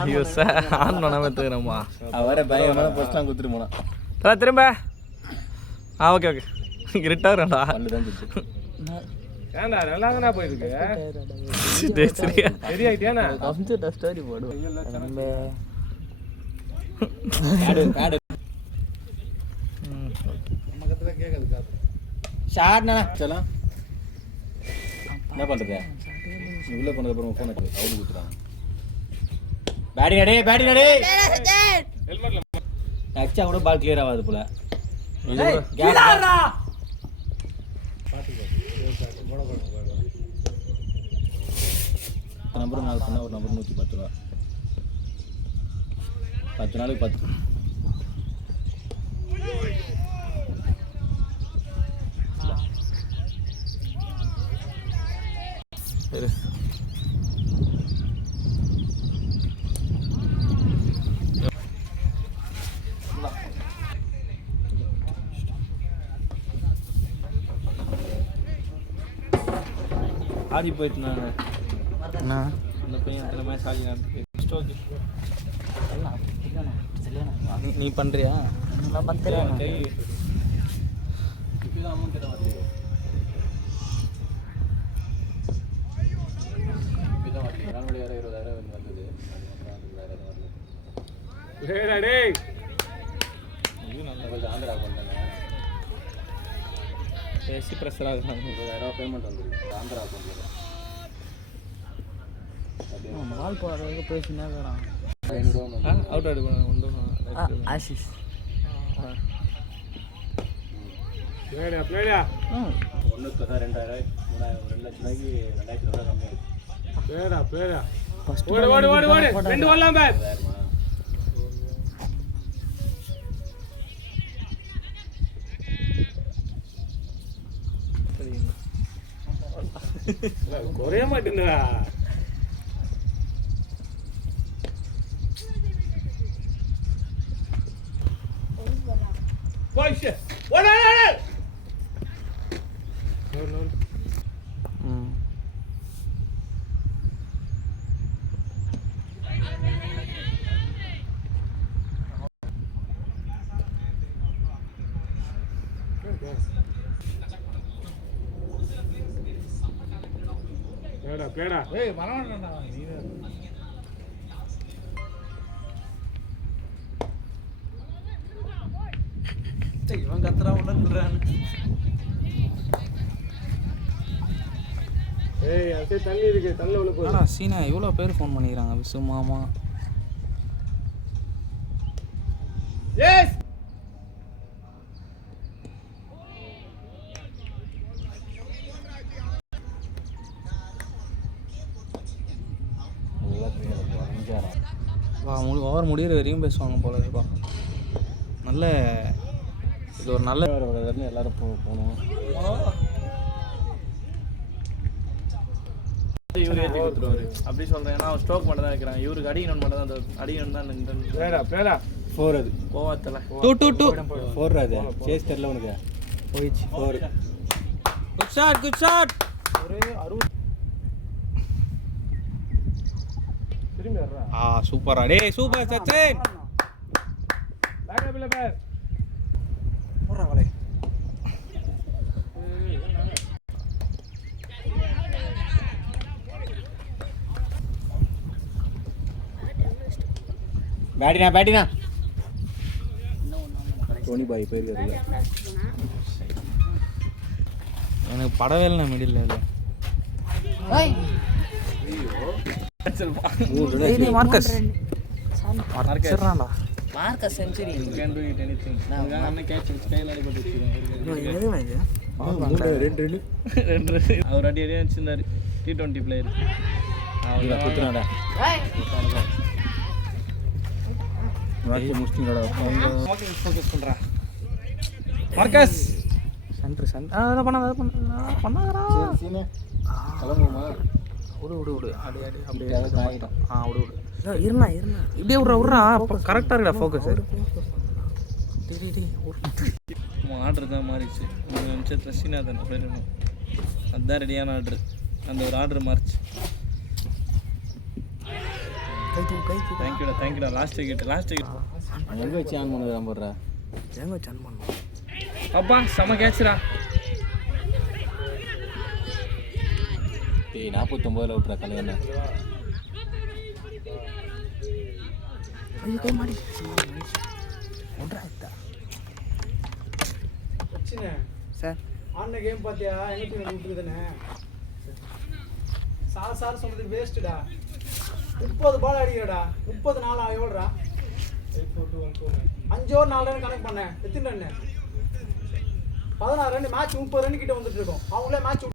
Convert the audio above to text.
ஐயோ sir on பண்ணாமல் எடுத்துக்கிறோம்மா. அவரை பயங்கரமான போஸ்ட்லாம் கொடுத்துட்டு போனான். திரும்ப ஓகே ஓகே கிரிட்டாக இருக்கா ஏன்டா நல்லாங்கண்ணா போயிருக்கு சரி ஆகிட்டியாண்ணா ஸ்டோரி போடுவோம். என்ன பண்றது உள்ள போனதுக்கு அப்புறம் ஃபோன் எடுத்து அவுட் கொடுத்துறாங்க. பேட்டிங் அடே பேட்டிங் அடே அச்சா கூட பால் கிளியர் ஆகாது போல. நம்பர் 4 பண்ணா ஒரு நம்பர் 110 ரூபா 10 நாளுக்கு 10. சரி ஆடி போயிட்டு நான் அந்த பையன் எத்தனை மேட்ச் ஆடி நடந்து நீ பண்ணுறியா பேசி ப்ரெஷர் ஆகுறாங்க. 20,000 பேமெண்ட் வந்துருக்கு ஆந்திரா அக்கௌண்ட்டில். பால் போடுறதுக்கு பேசினா அவுட் ஆடு ஆசிஸ் ஒன்றுக்கு தான் 2,000 3,000 2 லட்சம் ரூபாய்க்கு 2,000 ரூபா கம்மியாகுது. குறைய மாட்டேங்குதா பேடா ஏய் மறவாடா நீ இவன் கத்துறா உடன்றான். ஏய் அதே தண்ணி இருக்கு தண்ணி உள்ள போறா. சீனா இவ்வளவு பேர் ஃபோன் பண்ணிக்கிறாங்க விசு மாமா. எஸ் ஓவர் முடிகிற வரையும் பேசுவாங்க போல இருப்பா. நல்ல இது ஒரு நல்ல எல்லாரும் போகணும். இவரு ஏற்றி கொடுத்துருவாரு அப்படி சொல்கிறேன். ஏன்னா அவன் ஸ்ட்ரோக் மட்டும் தான் வைக்கிறான். இவருக்கு அடிக்கணும் மட்டும் தான் அந்த அடிக்கணும் தான் பேடா 4 அது கோவாத்தில் 2 4 அது சேஸ் தெரியல உனக்கு போயிடுச்சு 4. குட் ஷாட் ஒரு 60 திரும்பி வர்றா. சூப்பரா டேய் சூப்பர் சச்சின் லாகா பிள்ளை பார் போறா வாளே. பேட்டினா டோனி பாய் போயிருக்காரு. எனக்கு படவே இல்லை மிடில் இல்லை. மார்க்கஸ் செஞ்சுரி அவர் அடி அடியாக வச்சிருந்தாரு. T20 பிளேயர் குத்துனாடா ஃபோக்கஸ் பண்ணுறா மார்க்கஸ் சென்ட்ரு அதெல்லாம் பண்ணாதரா கிளம்புமா விடு அப்படியே அப்படியே விடு இருண்ணா இப்படியே விட்றா கரெக்டாக இருக்கா ஃபோக்கஸ். ஆர்டர் தான் மாறிச்சு 3 நிமிஷத்தில் ஸ்ரீநாதன் போயிடணும். அதுதான் ரெடியான ஆர்டர். அந்த ஒரு ஆர்டர் மாறிச்சு. கை தூக்கு தேங்க்யூடா லாஸ்ட் விக்கெட் எங்கே வச்சு ஆன் பண்ணுறான் போடுறா எங்க வச்சு ஆன் பண்ணோம் அப்பா செம கேட்சுடா டேய் 49ல விட்றா கல்யாணம் ஐயோ கை மாடி ஒன்றா சார் ஆன்ன கேம் பாத்தியா எங்க டீம் விட்டுக்குதுனே சார் சொன்னது வேஸ்ட்டா 30 பால் அடிக்கடா 30 நாள் எவ்வளோடா 5 ஓவர் 4 ரன் கணக்கு பண்ணேன் எத்தனை ரன் 16 ரன் மேட்ச் 30 ரன் கிட்ட வந்துட்டு இருக்கோம் அவங்களே மேட்ச்